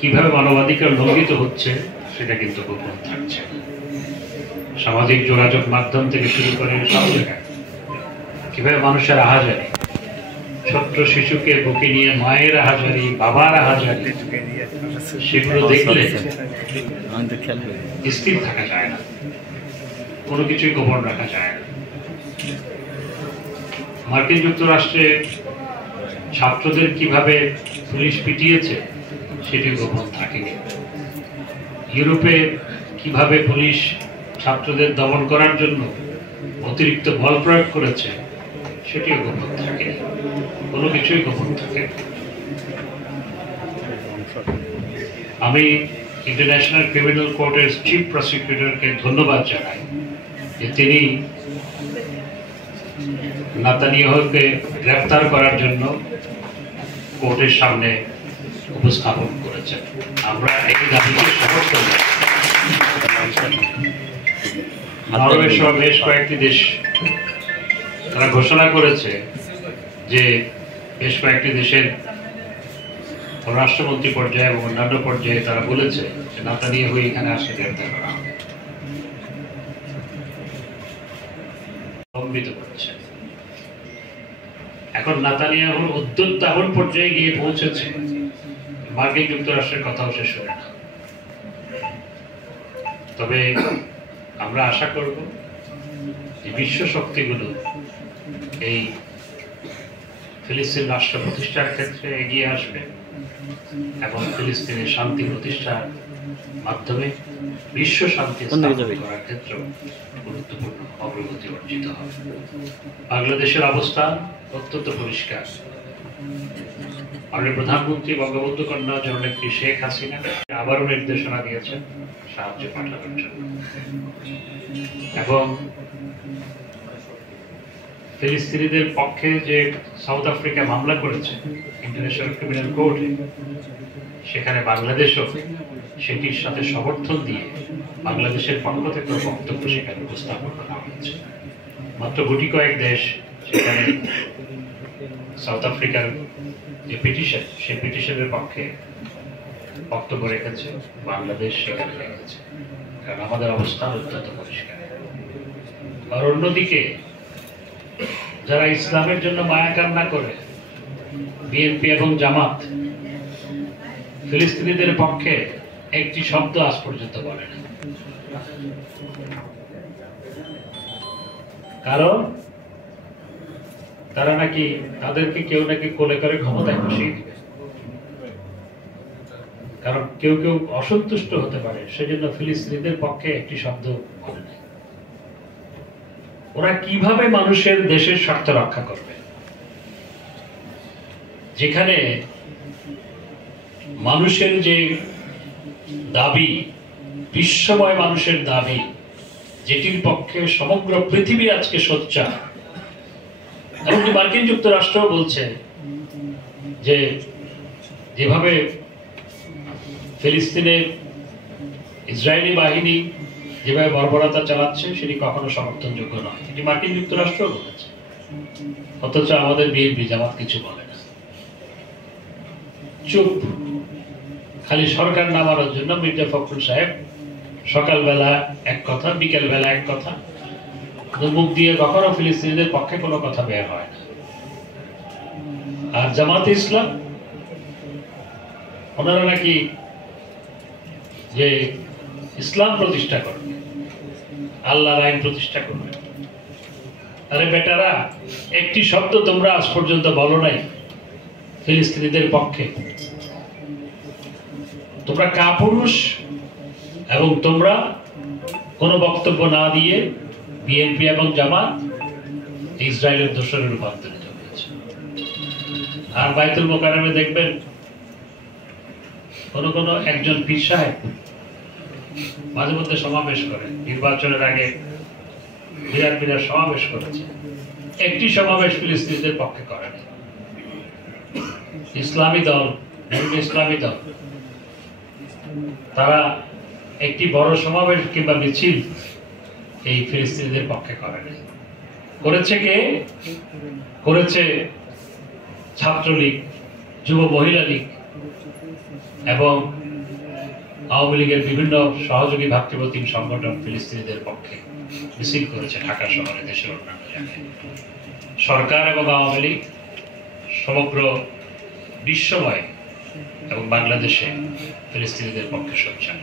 কিভাবে মানবাধিকার লঙ্ঘিত হচ্ছে সেটা কিন্তু গোপন থাকছে। সামাজিক যোগাযোগ মাধ্যম থেকে শুরু করে সব জায়গায় কিভাবে মানুষের আহাজারি, ছোট্ট শিশুকে বুকে নিয়ে মায়ের আহাজারি, বাবার আহাজারি, সেগুলো দেখলে স্থির থাকা যায় না, কোনো কিছুই গোপন রাখা যায় না। মার্কিন যুক্তরাষ্ট্রে ছাত্রদের কিভাবে পুলিশ পিটিয়েছে সেটি গোপন থাকেনি। ইউরোপে কিভাবে পুলিশ ছাত্রদের দমন করার জন্য অতিরিক্ত বল প্রয়োগ করেছে সেটিও গোপন থাকেনি, কোনো কিছুই গোপন থাকে। আমি ইন্টারন্যাশনাল ক্রিমিনাল কোর্টের চিফ প্রসিকিউটরকে ধন্যবাদ জানাই যে তিনি নেতানিয়াহুকে গ্রেফতার করার জন্য কোর্টের সামনে উপস্থাপন করেছেন। আমরা এই দাবিকে সমর্থন করি। নরওয়ে সহ বেশ কয়েকটি দেশ তারা ঘোষণা করেছে যে বেশ কয়েকটি দেশের পররাষ্ট্রমন্ত্রী পর্যায়ে এবং অন্যান্য পর্যায়ে তারা বলেছে যে নেতানিয়াহু এখানে আসলে গ্রেফতার করা হবে। লম্বিত করছে। এখন নেতানিয়াহুর উদ্যোগ এমন পর্যায়ে গিয়ে পৌঁছেছে মার্কিন যুক্তরাষ্ট্রের কথাও শেষ হয় না। তবে আমরা আশা করব যে বিশ্ব শক্তিগুলো এই ফিলিস্তিন রাষ্ট্র প্রতিষ্ঠার ক্ষেত্রে এগিয়ে আসবে এবং ফিলিস্তিনের শান্তি প্রতিষ্ঠার মাধ্যমে বিশ্ব শান্তি স্থাপন করার ক্ষেত্রে গুরুত্বপূর্ণ অগ্রগতি অর্জিত হবে। বাংলাদেশের অবস্থান অত্যন্ত পরিষ্কার। আমাদের প্রধানমন্ত্রী বঙ্গবন্ধু কন্যা জননেত্রী শেখ হাসিনা আবারও নির্দেশনা দিয়েছেন সাহায্য পাঠানোর জন্য এবং ফিলিস্তিনিদের পক্ষে যে সাউথ আফ্রিকা মামলা করেছে ইন্টারন্যাশনাল ক্রিমিনাল কোর্টে, সেখানে বাংলাদেশও সেটির সাথে সমর্থন দিয়ে বাংলাদেশের পক্ষ থেকে বক্তব্য সেখানে উপস্থাপন করা হয়েছে। মাত্র গুটি কয়েক দেশ সেখানে সাউথ আফ্রিকার যে পিটিশন, সেই পিটিশনের পক্ষে বক্তব্য রেখেছে, বাংলাদেশ সেখানে রেখেছে, কারণ আমাদের অবস্থান অত্যন্ত পরিষ্কার। আর অন্যদিকে যারা ইসলামের জন্য মায়া কান্না করে বিএনপি এবং জামাত ফিলিস্তিনিদের পক্ষে একটি শব্দ আজ পর্যন্ত বলে না। কারণ তারা নাকি তাদেরকে কেউ নাকি কোলে করে ক্ষমতায় বসিয়ে দিবে, কারণ কেউ কেউ অসন্তুষ্ট হতে পারে, সেজন্য ফিলিস্তিনিদের পক্ষে একটি শব্দ বলে না। ওরা কিভাবে মানুষের দেশের স্বার্থ রক্ষা করবে যেখানে মানুষের যে দাবি, বিশ্বময় মানুষের দাবি, যেটির পক্ষে সমগ্র পৃথিবী আজকে সোচ্চার। এমনকি মার্কিন যুক্তরাষ্ট্র বলছে যে যেভাবে ফিলিস্তিনে ইসরায়েলি বাহিনী যেভাবে বর্বরতা চালাচ্ছে সেটি কখনো সমর্থনযোগ্য নয়, এটি মার্কিন যুক্তরাষ্ট্র বলেছে। অথচ আমাদের বিএনপি জামাত কিছু বলে না, চুপ। খালি সরকার নামানোর জন্য মির্জা ফখরুল সাহেব সকালবেলা এক কথা, বিকেল বেলা এক কথা, মুখ দিয়ে কখনো ফিলিস্তিনিদের পক্ষে কোনো কথা বের হয় না। আর জামাতে ইসলাম ওনারা নাকি যে ইসলাম প্রতিষ্ঠা করবে, আল্লাহর আইন প্রতিষ্ঠা করবে। আরে বেটারা, একটি শব্দ তোমরা আজ পর্যন্ত বলো নাই ফিলিস্তিনিদের পক্ষে। তোমরা কাপুরুষ এবং তোমরা কোনো বক্তব্য না দিয়ে বিএনপি এবং জামাত ইসরায়েলের দোসরে রূপান্তরিত হয়েছে। আর বাইতুল মোকাররমে দেখবেন কোন কোন একজন পীর সাহেব মাঝে মধ্যে সমাবেশ করে, নির্বাচনের আগে বিরাট বিরাট সমাবেশ করেছে, একটি সমাবেশ ফিলিস্তিনিদের পক্ষে করেনি। ইসলামী দল, ইসলামী দল, তারা একটি বড় সমাবেশ কিংবা মিছিল এই ফিলিস্তিনিদের পক্ষে করেনি। করেছে কে? করেছে ছাত্রলীগ, যুব মহিলা লীগ, এবং আওয়ামী লীগের বিভিন্ন সহযোগী ভাতৃপ্রতিম সংগঠন ফিলিস্তিনিদের পক্ষে মিছিল করেছে ঢাকা শহরে, দেশের অন্যান্য জায়গায়। সরকার এবং আওয়ামী লীগ সমগ্র বিশ্বময় এবং বাংলাদেশে ফিলিস্তিনিদের পক্ষে সোচ্চার।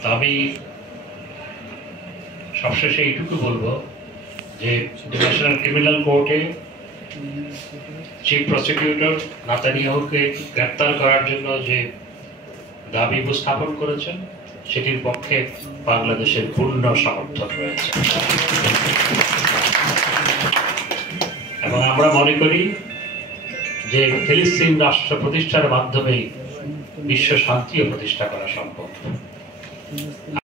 তো আমি সবশেষে এইটুকু বলবো যে ইন্টারন্যাশনাল ক্রিমিনাল কোর্টে চিফ প্রসিকিউটর নেতানিয়াহুকে গ্রেপ্তার করার জন্য যে দাবি উপস্থাপন করেছেন সেটির পক্ষে বাংলাদেশের পূর্ণ সমর্থন রয়েছে এবং আমরা মনে করি যে ফিলিস্তিন রাষ্ট্র প্রতিষ্ঠার মাধ্যমেই বিশ্ব শান্তিও প্রতিষ্ঠা করা সম্ভব।